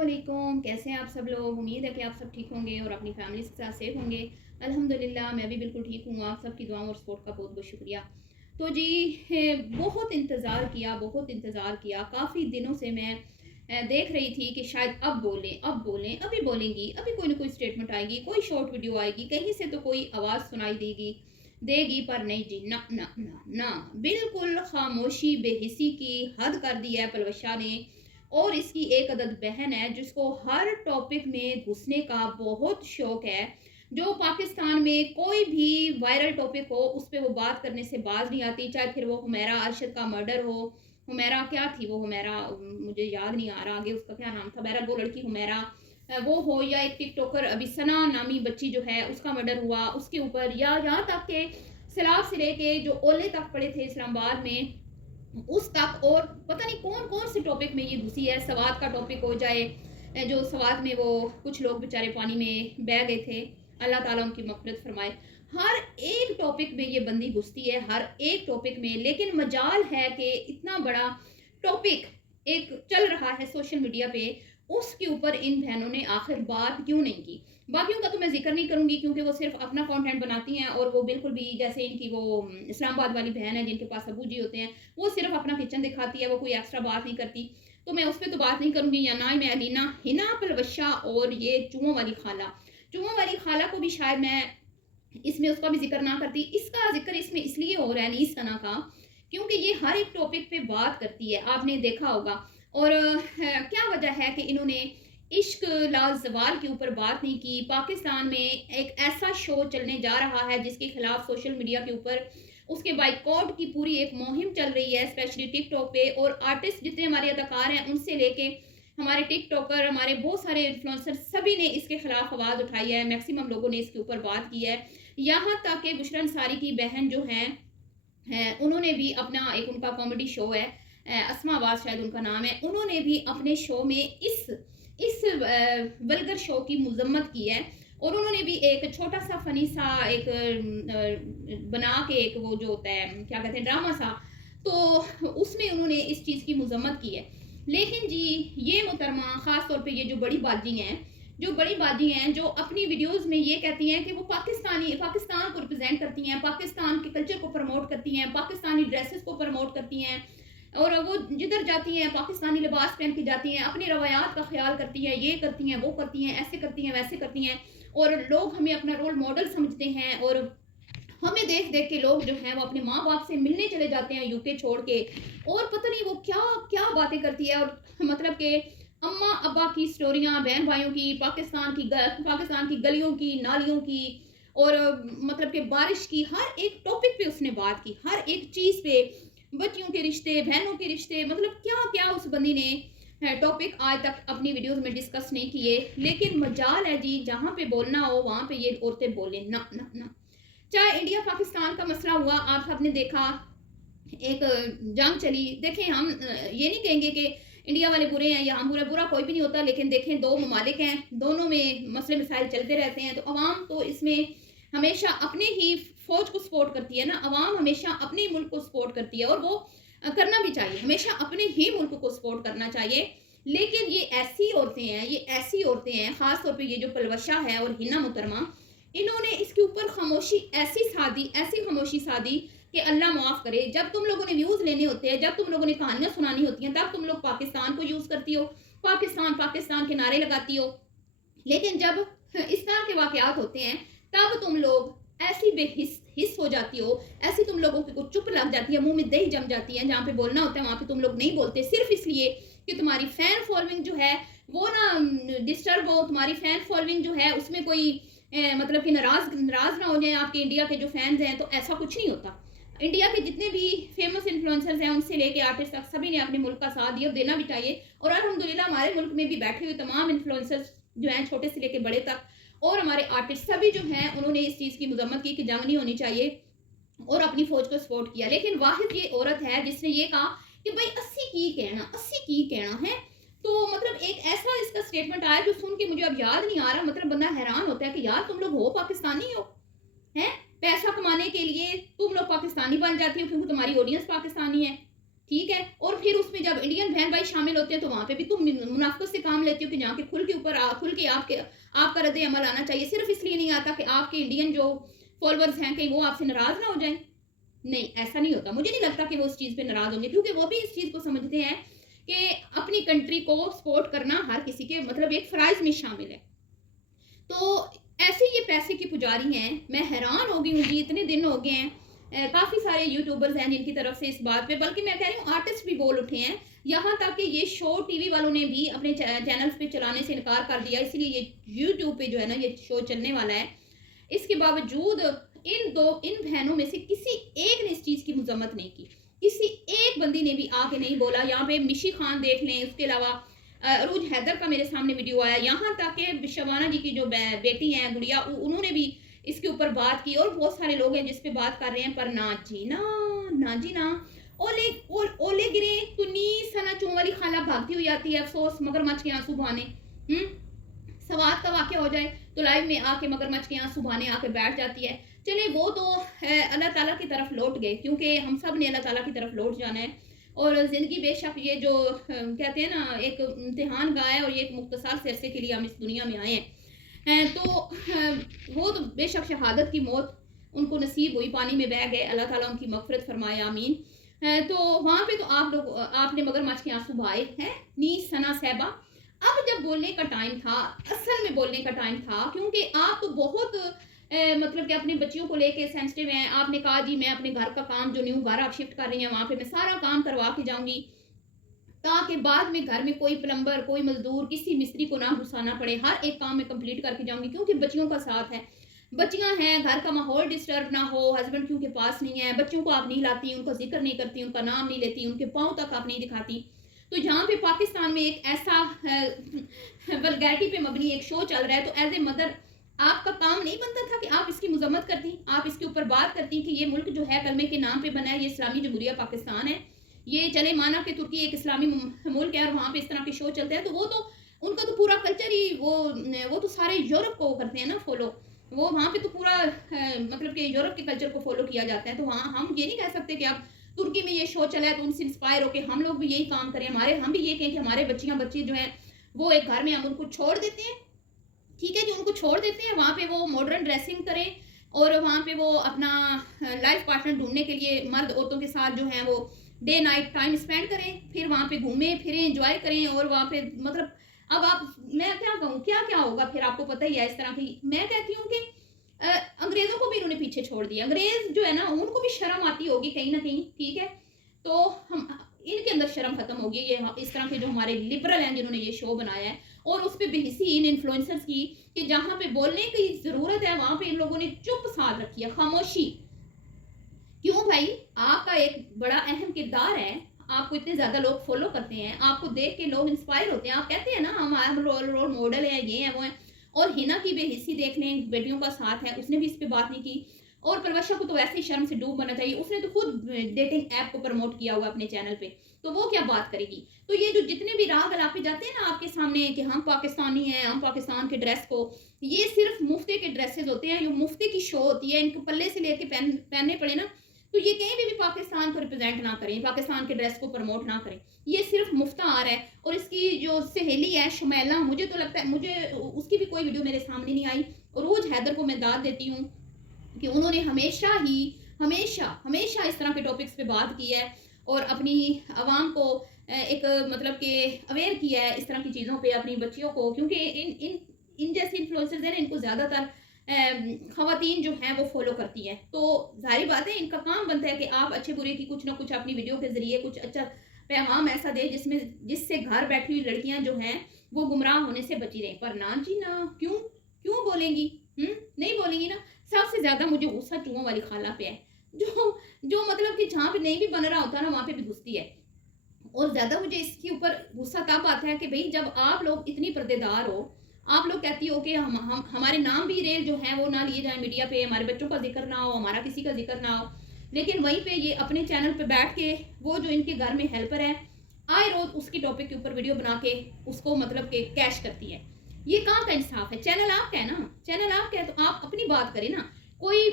अस्सलामुअलैकुम, कैसे हैं आप सब लोग। उम्मीद है कि आप सब ठीक होंगे और अपनी फैमिली के साथ सेफ होंगे। अल्हम्दुलिल्लाह मैं भी बिल्कुल ठीक हूँ। आप सबकी दुआओं और सपोर्ट का बहुत बहुत शुक्रिया। तो जी, बहुत इंतज़ार किया। काफ़ी दिनों से मैं देख रही थी कि शायद अब बोलें, अभी बोलेंगी, अभी कोई ना कोई स्टेटमेंट आएगी, कोई शॉर्ट वीडियो आएगी, कहीं से तो कोई आवाज़ सुनाई देगी देगी पर नहीं जी, ना ना ना ना, बिल्कुल खामोशी बेहिसी की हद कर दी है पलवशा ने। और इसकी एक अदद बहन है जिसको हर टॉपिक में घुसने का बहुत शौक है। जो पाकिस्तान में कोई भी वायरल टॉपिक हो उस पे वो बात करने से बाज नहीं आती, चाहे फिर वो हुमैरा अरशद का मर्डर हो। हुमैरा क्या थी वो, हुमैरा मुझे याद नहीं आ रहा आगे उसका क्या नाम था, बहरहाल वो लड़की हुमैरा वो हो, या एक टिकटॉकर अभी सना नामी बच्ची जो है उसका मर्डर हुआ उसके ऊपर, या यहाँ तक के सैलाब से लेके जो ओले तक पड़े थे इस्लामाबाद में उस तक, और पता नहीं कौन कौन से टॉपिक में ये घुसी है। सवात का टॉपिक हो जाए, जो सवात में वो कुछ लोग बेचारे पानी में बह गए थे, अल्लाह ताला उनकी मग़फ़िरत फरमाए। हर एक टॉपिक में ये बंदी घुसती है, हर एक टॉपिक में। लेकिन मजाल है कि इतना बड़ा टॉपिक एक चल रहा है सोशल मीडिया पे, उसके ऊपर इन बहनों ने आखिर बात क्यों नहीं की। बाकियों का तो मैं जिक्र नहीं करूंगी क्योंकि वो सिर्फ अपना कंटेंट बनाती हैं, और वो बिल्कुल भी जैसे इनकी वो इस्लामाबाद वाली बहन है जिनके पास अबू जी होते हैं, वो सिर्फ अपना किचन दिखाती है, वो कोई एक्स्ट्रा बात नहीं करती। तो मैं उस पर तो बात नहीं करूंगी, या ना ही मैं अलीना हिना पलवशा और ये चूहों वाली खाला को भी शायद मैं इसमें उसका भी जिक्र ना करती। इसका जिक्र इसमें इसलिए हो रहा है नीस सना का, क्योंकि ये हर एक टॉपिक पे बात करती है, आपने देखा होगा। और क्या वजह है कि इन्होंने इश्क लाजवाल के ऊपर बात नहीं की। पाकिस्तान में एक ऐसा शो चलने जा रहा है जिसके खिलाफ सोशल मीडिया के ऊपर उसके बाइकआउट की पूरी एक मुहिम चल रही है, स्पेशली टिकटॉक पे। और आर्टिस्ट जितने हमारे अदाकार हैं उनसे लेके हमारे टिकटॉकर, हमारे बहुत सारे इन्फ्लुएंसर, सभी ने इसके खिलाफ आवाज़ उठाई है। मैक्सिमम लोगों ने इसके ऊपर बात की है। यहाँ तक कि बुशरा अंसारी की बहन जो हैं उन्होंने भी अपना एक उनका कॉमेडी शो है, अस्मा आवाज शायद उनका नाम है, उन्होंने भी अपने शो में इस वल्गर शो की मजम्मत की है। और उन्होंने भी एक छोटा सा फनी सा एक बना के एक वो जो होता है क्या कहते हैं ड्रामा सा, तो उसमें उन्होंने इस चीज़ की मजम्मत की है। लेकिन जी, ये मोहतरमा ख़ास तौर पे ये जो बड़ी बाजी हैं जो अपनी वीडियोस में ये कहती हैं कि वो पाकिस्तान को रिप्रेजेंट करती हैं, पाकिस्तान के कल्चर को प्रमोट करती हैं, पाकिस्तानी ड्रेसेस को प्रमोट करती हैं, और वो जिधर जाती हैं पाकिस्तानी लिबास पहन के जाती हैं, अपनी रवायात का ख्याल करती हैं, ये करती हैं, वो करती हैं, ऐसे करती हैं, वैसे करती हैं। और लोग हमें अपना रोल मॉडल समझते हैं, और हमें देख देख के लोग जो हैं वो अपने माँ बाप से मिलने चले जाते हैं यूके छोड़ के। और पता नहीं वो क्या क्या बातें करती है। और मतलब कि अम्मा अब्बा की स्टोरियाँ, बहन भाइयों की, पाकिस्तान की गलियों की, नालियों की, और मतलब कि बारिश की, हर एक टॉपिक पे उसने बात की, हर एक चीज़ पे, बच्चियों के रिश्ते, बहनों के रिश्ते, मतलब क्या क्या उस बंदी ने टॉपिक आज तक अपनी वीडियोस में डिस्कस नहीं किए। लेकिन मजाल है जी, जहाँ पे बोलना हो वहाँ पे ये औरतें बोलें, ना ना ना। चाहे इंडिया पाकिस्तान का मसला हुआ, आप सबने देखा, एक जंग चली। देखें, हम ये नहीं कहेंगे कि इंडिया वाले बुरे हैं या हम बुरा कोई भी नहीं होता, लेकिन देखें दो ममालिक हैं, दोनों में मसले मसाइल चलते रहते हैं। तो अवाम तो इसमें हमेशा अपने ही फौज को सपोर्ट करती है ना, अवाम हमेशा अपने ही मुल्क को सपोर्ट करती है, और वो करना भी चाहिए, हमेशा अपने ही मुल्क को सपोर्ट करना चाहिए। लेकिन ये ऐसी औरतें हैं, खास तौर पे ये जो पलवशा है और हिना मुहतरमा, इन्होंने इसके ऊपर ऐसी खामोशी साधी कि अल्लाह माफ़ करे। जब तुम लोगों ने व्यूज़ लेने होते हैं, जब तुम लोगों ने कहानियाँ सुनानी होती हैं, तब तुम लोग पाकिस्तान को यूज़ करती हो, पाकिस्तान के नारे लगाती हो। लेकिन जब इस तरह के वाक़यात होते हैं, तब तुम लोग ऐसी हिस्स हो जाती हो, ऐसी तुम लोगों की कुछ चुप लग जाती है, मुँह में दही जम जाती है, जहाँ पे बोलना होता है वहाँ पे तुम लोग नहीं बोलते, सिर्फ़ इसलिए कि तुम्हारी फ़ैन फॉलोइंग जो है वो ना डिस्टर्ब हो, तुम्हारी फ़ैन फॉलोइंग जो है उसमें कोई मतलब कि नाराज़ ना हो जाएँ आपके इंडिया के जो फैन्स हैं। तो ऐसा कुछ नहीं होता। इंडिया के जितने भी फेमस इन्फ्लुएंसर्स हैं उनसे लेके आर्टिस्ट तक सभी ने अपने मुल्क का साथ दिया, देना भी चाहिए। और अल्हम्दुलिल्लाह हमारे मुल्क में भी बैठे हुए तमाम इन्फ्लुएंसर्स जो हैं, छोटे से लेके बड़े तक, और हमारे आर्टिस्ट सभी जो हैं, उन्होंने इस चीज़ की मजम्मत की कि जंग नहीं होनी चाहिए, और अपनी फौज को सपोर्ट किया। लेकिन वाहिद ये औरत है जिसने ये कहा कि भाई 80 की कहना है। तो मतलब एक ऐसा इसका स्टेटमेंट आया जो सुन के मुझे अब याद नहीं आ रहा, मतलब बंदा हैरान होता है कि यार तुम लोग हो पाकिस्तानी हो, हैं पैसा कमाने के लिए तुम लोग पाकिस्तानी बन जाती हो क्योंकि तुम्हारी ऑडियंस पाकिस्तानी है, ٹھیک ہے. اور پھر اس میں جب انڈین بہن بھائی شامل ہوتے ہیں تو وہاں پہ بھی تم منافقت سے کام لیتے ہو کہ جہاں کے کھل کے آپ کا رد عمل آنا چاہیے. صرف اس لیے نہیں آتا کہ آپ کے انڈین جو فالوورز ہیں کہیں وہ آپ سے ناراض نہ ہو جائیں. نہیں، ایسا نہیں ہوتا. مجھے نہیں لگتا کہ وہ اس چیز پہ ناراض ہوں گے، کیونکہ وہ بھی اس چیز کو سمجھتے ہیں کہ اپنی کنٹری کو سپورٹ کرنا ہر کسی کے مطلب ایک فرائض میں شامل ہے. تو ایسے یہ پیسے کی پجاری ہیں. میں حیران ہو گئی ہوں جی، اتنے دن ہو گئے ہیں. کافی سارے یوٹیوبرز ہیں جن کی طرف سے اس بات پہ، بلکہ میں کہہ رہی ہوں آرٹسٹ بھی بول اٹھے ہیں. یہاں تک کہ یہ شو ٹی وی والوں نے بھی اپنے چینلز پہ چلانے سے انکار کر دیا، اسی لیے یہ یوٹیوب پہ جو ہے نا یہ شو چلنے والا ہے. اس کے باوجود ان بہنوں میں سے کسی ایک نے اس چیز کی مذمت نہیں کی. کسی ایک بندی نے بھی آ کے نہیں بولا. یہاں پہ مشی خان دیکھ لیں، اس کے علاوہ عروج حیدر کا میرے سامنے ویڈیو آیا، یہاں تک کہ شبانہ جی کی جو بیٹی ہیں گڑیا، انہوں نے بھی اس کے اوپر بات کی، اور بہت سارے لوگ ہیں جس پہ بات کر رہے ہیں. پر نہ جی نا اولے گرے کنی سنا چون والی خالہ بھاگتی ہوئی آتی ہے، افسوس مگرمچھ کے آنسو بہانے. سوات کا واقعہ ہو جائے تو لائیو میں آ کے مگرمچھ کے آنسو بہانے آ کے بیٹھ جاتی ہے. چلے وہ تو اللہ تعالیٰ کی طرف لوٹ گئے، کیونکہ ہم سب نے اللہ تعالیٰ کی طرف لوٹ جانا ہے. اور زندگی بے شک یہ جو کہتے ہیں نا ایک امتحان گاہ ہے، اور یہ ایک مختصر سے عرصے کے لیے ہم اس دنیا میں آئے ہیں. تو وہ تو بے شک شہادت کی موت ان کو نصیب ہوئی، پانی میں بہہ گئے. اللہ تعالیٰ ان کی مغفرت فرمائے، آمین. تو وہاں پہ تو آپ نے مگرمچھ کے آنسو بہائے ہیں نی ثنا صاحبہ. اب جب بولنے کا ٹائم تھا، اصل میں بولنے کا ٹائم تھا، کیونکہ آپ تو بہت مطلب کہ اپنے بچیوں کو لے کے سینسٹیو ہیں. آپ نے کہا جی میں اپنے گھر کا کام جو نیو گھر آپ شفٹ کر رہی ہیں وہاں پہ میں سارا کام کروا کے جاؤں گی، تاکہ بعد میں گھر میں کوئی پلمبر، کوئی مزدور، کسی مستری کو نہ گھسانا پڑے. ہر ایک کام میں کمپلیٹ کر کے جاؤں گی، کیونکہ بچیوں کا ساتھ ہے، بچیاں ہیں، گھر کا ماحول ڈسٹرب نہ ہو. ہسبینڈ کیونکہ پاس نہیں ہے، بچوں کو آپ نہیں لاتی، ان کا ذکر نہیں کرتی، ان کا نام نہیں لیتی، ان کے پاؤں تک آپ نہیں دکھاتی. تو جہاں پہ پاکستان میں ایک ایسا ولگیرٹی پہ مبنی ایک شو چل رہا ہے، تو ایز اے مدر آپ کا کام نہیں بنتا تھا کہ آپ اس کی مذمت کرتی، آپ اس کے اوپر بات کرتی کہ یہ ملک جو ہے کلمے کے نام پہ بنا ہے، یہ اسلامی جمہوریہ پاکستان ہے. یہ چلے مانا کہ ترکی ایک اسلامی ملک ہے اور وہاں پہ اس طرح کے شو چلتے ہیں، تو وہ تو ان کا تو پورا کلچر ہی وہ تو سارے یورپ کو کرتے ہیں نا فالو. وہ وہاں پہ تو پورا مطلب کہ یورپ کے کلچر کو فالو کیا جاتا ہے. تو وہاں ہم یہ نہیں کہہ سکتے کہ اب ترکی میں یہ شو چلا ہے تو ان سے انسپائر ہو کے ہم لوگ بھی یہی کام کریں. ہم بھی یہ کہیں کہ ہمارے بچے جو ہیں وہ ایک گھر میں ہم ان کو چھوڑ دیتے ہیں، ٹھیک ہے جی، ان کو چھوڑ دیتے ہیں، وہاں پہ وہ ماڈرن ڈریسنگ کریں اور وہاں پہ وہ اپنا لائف پارٹنر ڈھونڈنے کے لیے مرد عورتوں کے ساتھ جو ہیں وہ ڈے نائٹ ٹائم اسپینڈ کریں، پھر وہاں پہ گھومیں پھریں، انجوائے کریں. اور وہاں پہ مطلب اب میں کیا کہوں، کیا ہوگا پھر آپ کو پتہ ہی ہے. اس طرح کی میں کہتی ہوں کہ انگریزوں کو بھی انہوں نے پیچھے چھوڑ دیا. انگریز جو ہے نا ان کو بھی شرم آتی ہوگی کہیں نہ کہیں، ٹھیک ہے. تو ہم ان کے اندر شرم ختم ہوگی. یہ اس طرح کے جو ہمارے لبرل ہیں جنہوں نے یہ شو بنایا ہے، اور اس پہ بحثی ان انفلوئنسرز کی کہ جہاں پہ بولنے کی ضرورت ہے وہاں پہ ان لوگوں نے چپ ساتھ رکھی ہے، خاموشی. کیوں بھائی؟ آپ کا ایک بڑا اہم کردار ہے، آپ کو اتنے زیادہ لوگ فالو کرتے ہیں، آپ کو دیکھ کے لوگ انسپائر ہوتے ہیں. آپ کہتے ہیں نا ہم رول ماڈل ہیں، یہ ہیں وہ ہیں. اور ہنا کی بے حسی دیکھ لیں، بیٹیوں کا ساتھ ہے، اس نے بھی اس پہ بات نہیں کی. اور پروشا کو تو ویسے ہی شرم سے ڈوب بنا چاہیے، اس نے تو خود ڈیٹنگ ایپ کو پروموٹ کیا ہوا اپنے چینل پہ، تو وہ کیا بات کرے گی. تو یہ جو جتنے بھی راگ الاپے جاتے ہیں نا آپ کے سامنے کہ ہم پاکستانی ہیں، ہم پاکستان کے ڈریس کو، یہ صرف مفتی کے ڈریسز ہوتے ہیں، یہ مفتی کی شو ہوتی ہے. ان کو پلے سے لے کے پہننے پڑے نا تو یہ کہیں بھی پاکستان کو ریپرزینٹ نہ کریں، پاکستان کے ڈریس کو پروموٹ نہ کریں. یہ صرف مفتعار ہے. اور اس کی جو سہیلی ہے شمیلہ، مجھے تو لگتا ہے مجھے اس کی بھی کوئی ویڈیو میرے سامنے نہیں آئی. عروج حیدر کو میں داد دیتی ہوں کہ انہوں نے ہمیشہ اس طرح کے ٹاپکس پہ بات کی ہے اور اپنی عوام کو ایک مطلب کہ اویئر کیا ہے اس طرح کی چیزوں پہ اپنی بچیوں کو. کیونکہ ان جیسے انفلوئنسرز ہیں ان کو زیادہ تر خواتین جو ہیں وہ فالو کرتی ہیں. تو ظاہری بات ہے ان کا کام بنتا ہے کہ آپ اچھے برے کی کچھ نہ کچھ اپنی ویڈیو کے ذریعے کچھ اچھا پیغام ایسا دے جس سے گھر بیٹھی ہوئی لڑکیاں جو ہیں وہ گمراہ ہونے سے بچی رہیں. پر نہ جی نہ، کیوں بولیں گی؟ نہیں بولیں گی نا. سب سے زیادہ مجھے غصہ چوہوں والی خالہ پہ ہے، جو مطلب کہ جہاں پہ نہیں بھی بن رہا ہوتا نا وہاں پہ بھی گھستی ہے. اور زیادہ مجھے اس کے اوپر غصہ تب آتا ہے کہ بھئی جب آپ لوگ اتنی پردے دار ہو، آپ لوگ کہتی ہو کہ ہمارے نام بھی ریل جو ہیں وہ نہ لیے جائیں میڈیا پہ، ہمارے بچوں کا ذکر نہ ہو، ہمارا کسی کا ذکر نہ ہو، لیکن وہیں پہ یہ اپنے چینل پہ بیٹھ کے وہ جو ان کے گھر میں ہیلپر ہے آئے روز اس کی ٹاپک کے اوپر ویڈیو بنا کے اس کو مطلب کہ کیش کرتی ہے. یہ کہاں کا انصاف ہے؟ چینل آپ کا ہے نا، چینل آپ کا ہے تو آپ اپنی بات کریں نا. کوئی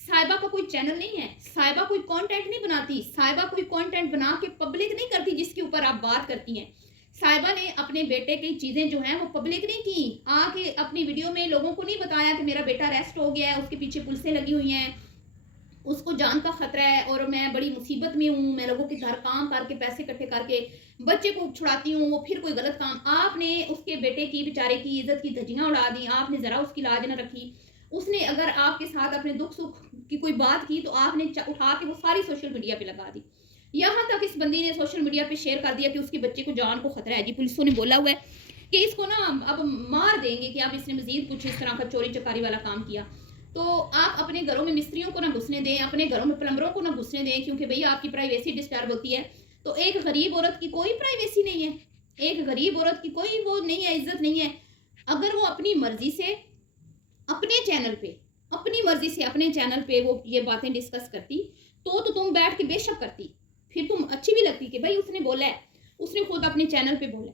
साहिबा का कोई चैनल नहीं है, साहिबा कोई कंटेंट नहीं बनाती, साहिबा कोई कंटेंट बना के पब्लिक नहीं करती जिसके ऊपर आप बात करती हैं। साहिबा ने अपने बेटे की चीज़ें जो हैं वो पब्लिक नहीं की, आके अपनी वीडियो में लोगों को नहीं बताया कि मेरा बेटा अरेस्ट हो गया है, उसके पीछे पुलिसें लगी हुई हैं, उसको जान का खतरा है और मैं बड़ी मुसीबत में हूँ, मैं लोगों के घर काम करके पैसे इकट्ठे करके बच्चे को छुड़ाती हूँ, वो फिर कोई गलत काम। आपने उसके बेटे की बेचारे की इज्जत की धज्जियां उड़ा दी, आपने ज़रा उसकी लाज न रखी। उसने अगर आपके साथ अपने दुख सुख की कोई बात की तो आपने उठा के वो सारी सोशल मीडिया पे लगा दी। यहाँ तक इस बंदी ने सोशल मीडिया पे शेयर कर दिया कि उसके बच्चे को जान को खतरा है जी, पुलिसों ने बोला हुआ है कि इसको ना अब मार देंगे कि अब इसने मजीद कुछ इस तरह का चोरी चकारी वाला काम किया। तो आप अपने घरों में मिस्त्रियों को ना घुसने दें, अपने घरों में प्लम्बरों को ना घुसने दें, क्योंकि भई आपकी प्राइवेसी डिस्टर्ब होती है। तो एक गरीब औरत की कोई प्राइवेसी नहीं है, एक गरीब औरत की कोई वो नहीं है, इज्जत नहीं है। अगर वो अपनी मर्जी से अपने चैनल पे, अपनी मर्जी से अपने चैनल पे वो ये बातें डिस्कस करती तो तुम बैठ के बेशक करती, फिर तुम अच्छी भी लगती कि भाई उसने बोला है, उसने खुद अपने चैनल पे बोला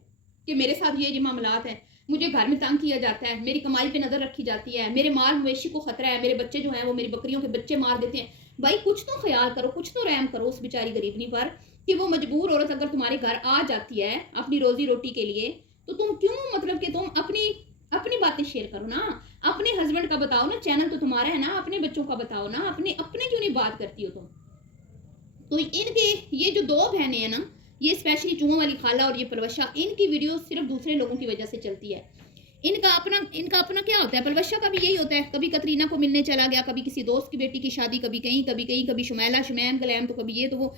कि मेरे साथ ये मामलात हैं, मुझे घर में तंग किया जाता है, मेरी कमाई पे नज़र रखी जाती है, मेरे माल मवेशी को खतरा है, मेरे बच्चे जो हैं वो मेरी बकरियों के बच्चे मार देते हैं। भाई कुछ तो ख्याल करो, कुछ तो रहम करो उस बेचारी गरीबनी पर कि वो मजबूर औरत अगर तुम्हारे घर आ जाती है अपनी रोजी रोटी के लिए, तो तुम क्यों मतलब कि तुम अपनी अपनी बातें शेयर करो ना, अपने हस्बैंड का बताओ ना, चैनल तो तुम्हारा है ना, अपने बच्चों का बताओ ना, अपने अपने क्यों नहीं बात करती हो तुम। तो इनके ये जो दो बहनें हैं ना, ये स्पेशली चूहों वाली खाला और ये पलवशा, इनकी वीडियो सिर्फ दूसरे लोगों की वजह से चलती है। इनका अपना क्या होता है, पलवशा का भी यही होता है, कभी कतरीना को मिलने चला गया, कभी किसी दोस्त की बेटी की शादी, कभी कहीं कभी शुमैला शुमैम गलैम, तो कभी ये तो वो,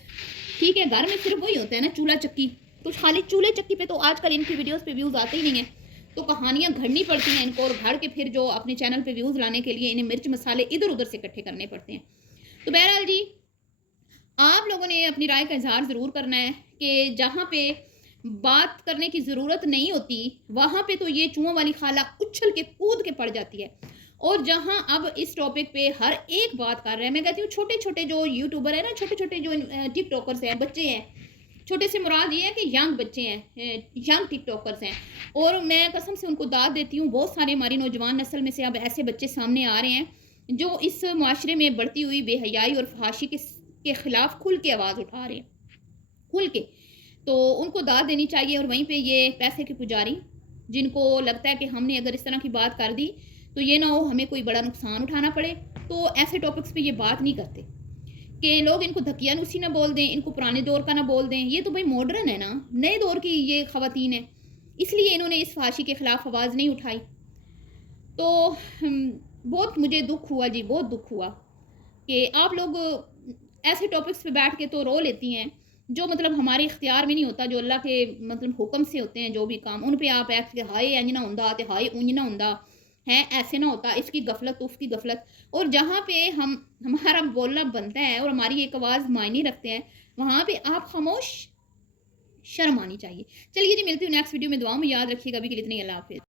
ठीक है, घर में सिर्फ वही होता है ना, चूल्हा चक्की। तो खाली चूल्हे चक्की पे तो आजकल इनकी वीडियोस पे व्यूज़ आते ही नहीं है, तो कहानियाँ घड़नी पड़ती हैं इनको, और घर के फिर जो अपने चैनल पे व्यूज़ लाने के लिए इन्हें मिर्च मसाले इधर उधर से इकट्ठे करने पड़ते हैं। तो बहरहाल जी, आप लोगों ने अपनी राय का इजहार ज़रूर करना है कि जहाँ पे बात करने की ज़रूरत नहीं होती वहाँ पे तो ये चूहों वाली खाला उछल के कूद के पड़ जाती है, और जहाँ अब इस टॉपिक पे हर एक बात कर रहे हैं, मैं कहती हूँ छोटे छोटे जो यूट्यूबर है ना, छोटे छोटे जो टिकटॉकर्स हैं, बच्चे हैं, छोटे से मुराद ये है कि यंग बच्चे हैं, यंग टिकटॉकर्स हैं, और मैं कसम से उनको दाद देती हूँ, बहुत सारे हमारी नौजवान नस्ल में से अब ऐसे बच्चे सामने आ रहे हैं जो इस माशरे में बढ़ती हुई बेहयाई और फहाशी के ख़िलाफ़ खुल के आवाज़ उठा रहे हैं, खुल के। तो उनको दाद देनी चाहिए। और वहीं पे ये पैसे के पुजारी जिनको लगता है कि हमने अगर इस तरह की बात कर दी तो ये ना हो हमें कोई बड़ा नुकसान उठाना पड़े, तो ऐसे टॉपिक्स पे ये बात नहीं करते कि लोग इनको धकियानुसी ना बोल दें, इनको पुराने दौर का ना बोल दें। ये तो भाई मॉडर्न है ना, नए दौर की ये ख़वातीन है, इसलिए इन्होंने इस फहाशी के ख़िलाफ़ आवाज़ नहीं उठाई। तो बहुत मुझे दुख हुआ जी, बहुत दुख हुआ कि आप लोग ऐसे टॉपिक्स पे बैठ के तो रो लेती हैं जो मतलब हमारे इख्तियार में नहीं होता, जो अल्लाह के मतलब हुक्म से होते हैं जो भी काम, उन पे आप ऐसे हाय इंज ना होंदा ते हाय उंज ना होंदा है, ऐसे ना होता, इसकी गफलत तो उसकी गफलत। और जहाँ पे हमारा बोलना बनता है और हमारी एक आवाज़ मायने रखते हैं, वहाँ पे आप खामोश, शर्म आनी चाहिए। चलिए जी, मिलती हूँ नेक्स्ट वीडियो में, दुआ में याद रखिएगा। अभी के लिए इतनी, अल्लाह हाफ़िज़।